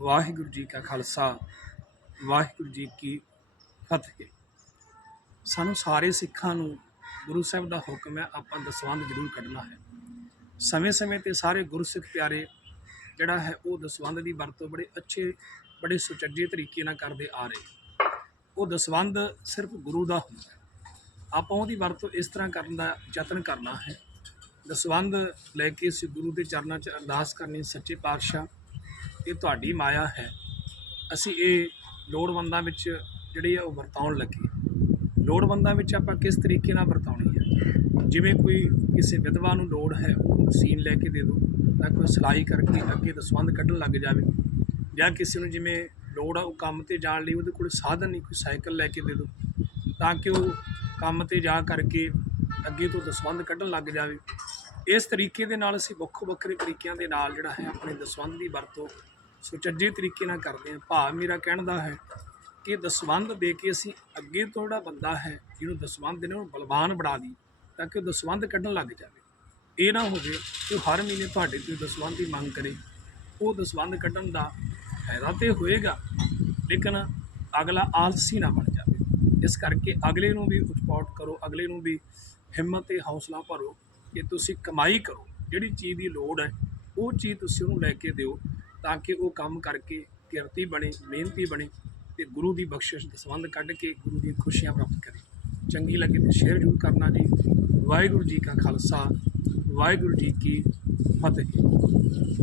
ਵਾਹਿਗੁਰੂ ਜੀ ਕਾ ਖਾਲਸਾ, ਵਾਹਿਗੁਰੂ ਜੀ ਕੀ ਫਤਿਹ। ਸਾਨੂੰ ਸਾਰੇ ਸਿੱਖਾਂ ਨੂੰ ਗੁਰੂ ਸਾਹਿਬ ਦਾ ਹੁਕਮ ਹੈ, ਆਪਾਂ ਦਸਵੰਧ ਜ਼ਰੂਰ ਕੱਢਣਾ ਹੈ। ਸਮੇਂ-ਸਮੇਂ ਤੇ ਸਾਰੇ ਗੁਰਸਿੱਖ ਪਿਆਰੇ ਜਿਹੜਾ ਹੈ, ਉਹ ਦਸਵੰਧ ਦੀ ਵਰਤੋਂ ਬੜੇ ਅੱਛੇ, ਬੜੇ ਸੁਚੱਜੇ ਤਰੀਕੇ ਨਾਲ ਕਰਦੇ ਆ ਰਹੇ। ਉਹ ਦਸਵੰਧ ਸਿਰਫ ਗੁਰੂ ਦਾ ਹੁੰਦਾ ਆਪਾਂ ਉਹਦੀ ਵਰਤੋਂ ਇਸ ਤਰ੍ਹਾਂ ਕਰਨ ਦਾ ਯਤਨ ਕਰਨਾ ਹੈ। ਦਸਵੰਧ ਲੈ ਕੇ ਅਸੀਂ ਗੁਰੂ ਦੇ ਚਰਨਾਂ 'ਚ ਅਰਦਾਸ ਕਰਨੀ ਸੱਚੇ ਪਾਤਸ਼ਾਹ ਇਹ ਤੁਹਾਡੀ ਮਾਇਆ ਹੈ। ਅਸੀਂ ਇਹ ਲੋੜਵੰਦਾਂ ਵਿੱਚ ਜਿਹੜੀ ਆ ਉਹ ਵਰਤਾਉਣ ਲੱਗੇ। ਲੋੜਵੰਦਾਂ ਵਿੱਚ ਆਪਾਂ ਕਿਸ ਤਰੀਕੇ ਨਾਲ ਵਰਤਾਉਣੀ ਹੈ? ਜਿਵੇਂ ਕੋਈ ਕਿਸੇ ਵਿਧਵਾ ਨੂੰ ਲੋੜ ਹੈ ਉਹ ਮਸ਼ੀਨ ਲੈ ਕੇ ਦੇ ਦਿਓ, ਤਾਂ ਕੋਈ ਸਿਲਾਈ ਕਰਕੇ ਅੱਗੇ ਦਸਵੰਧ ਕੱਢਣ ਲੱਗ ਜਾਵੇ। ਜਾਂ ਕਿਸੇ ਨੂੰ ਜਿਵੇਂ ਲੋੜ ਆ ਉਹ ਕੰਮ ਤੇ ਜਾਣ ਲਈ ਉਹਦੇ ਕੋਲ ਸਾਧਨ ਨਹੀਂ, ਕੋਈ ਸਾਈਕਲ ਲੈ ਕੇ ਦੇ ਦਿਓ। ਤਾਂ ਕਿ ਉਹ ਕੰਮ ਤੇ ਜਾ ਕਰਕੇ ਅੱਗੇ ਤੋਂ ਦਸਵੰਧ ਕੱਢਣ ਲੱਗ ਜਾਵੇ। ਇਸ ਤਰੀਕੇ ਦੇ ਨਾਲ ਅਸੀਂ ਵੱਖੋ ਵੱਖਰੇ ਤਰੀਕਿਆਂ ਦੇ ਨਾਲ ਜਿਹੜਾ ਹੈ, ਆਪਣੇ ਦਸਵੰਧ ਦੀ ਵਰਤੋਂ ਸੁਚੱਜੇ ਤਰੀਕੇ ਨਾਲ ਕਰਦੇ ਹਾਂ। ਭਾਵ ਮੇਰਾ ਕਹਿਣ ਦਾ ਹੈ ਕਿ ਦਸਵੰਧ ਦੇ ਕੇ ਅਸੀਂ ਅੱਗੇ ਤੋਂ ਜਿਹੜਾ ਬੰਦਾ ਹੈ, ਜਿਹਨੂੰ ਦਸਵੰਧ ਨੇ ਉਹਨੂੰ ਬਲਵਾਨ ਬਣਾ ਦੀ ਤਾਂ ਕਿ ਉਹ ਦਸਵੰਧ ਕੱਢਣ ਲੱਗ ਜਾਵੇ। ਇਹ ਨਾ ਹੋਵੇ ਕਿ ਉਹ ਹਰ ਮਹੀਨੇ ਤੁਹਾਡੇ ਤੋਂ ਦਸਵੰਧ ਦੀ ਮੰਗ ਕਰੇ। ਉਹ ਦਸਵੰਧ ਕੱਢਣ ਦਾ ਫਾਇਦਾ ਤੇ ਹੋਏਗਾ, ਲੇਕਿਨ ਅਗਲਾ ਆਲਸੀ ਨਾ ਬਣ ਜਾਵੇ। ਇਸ ਕਰਕੇ ਅਗਲੇ ਨੂੰ ਵੀ ਉਤਪਾਟ ਕਰੋ, ਅਗਲੇ ਨੂੰ ਵੀ ਹਿੰਮਤ ਤੇ ਹੌਸਲਾ ਭਰੋ ਕਿ ਤੁਸੀਂ ਕਮਾਈ ਕਰੋ। ਜਿਹੜੀ ਚੀਜ਼ ਦੀ ਲੋੜ ਹੈ, ਉਹ ਚੀਜ਼ ਤੁਸੀਂ ਉਹਨੂੰ ਲੈ ਕੇ ਦਿਓ। ਤਾਂ ਕਿ ਉਹ ਕੰਮ ਕਰਕੇ ਕਿਰਤੀ ਬਣੇ, ਮਿਹਨਤੀ ਬਣੇ ਤੇ ਗੁਰੂ ਦੀ ਬਖਸ਼ਿਸ਼ ਦਾ ਸੰਬੰਧ ਕੱਢ ਕੇ ਗੁਰੂ ਦੀਆਂ ਖੁਸ਼ੀਆਂ ਪ੍ਰਾਪਤ ਕਰੇ। ਚੰਗੀ ਲੱਗੇ ਤੇ ਸ਼ੇਅਰ ਜ਼ਰੂਰ ਕਰਨਾ ਜੀ। ਵਾਹਿਗੁਰੂ ਜੀ ਕਾ ਖਾਲਸਾ, ਵਾਹਿਗੁਰੂ ਜੀ ਕੀ ਫਤਿਹ।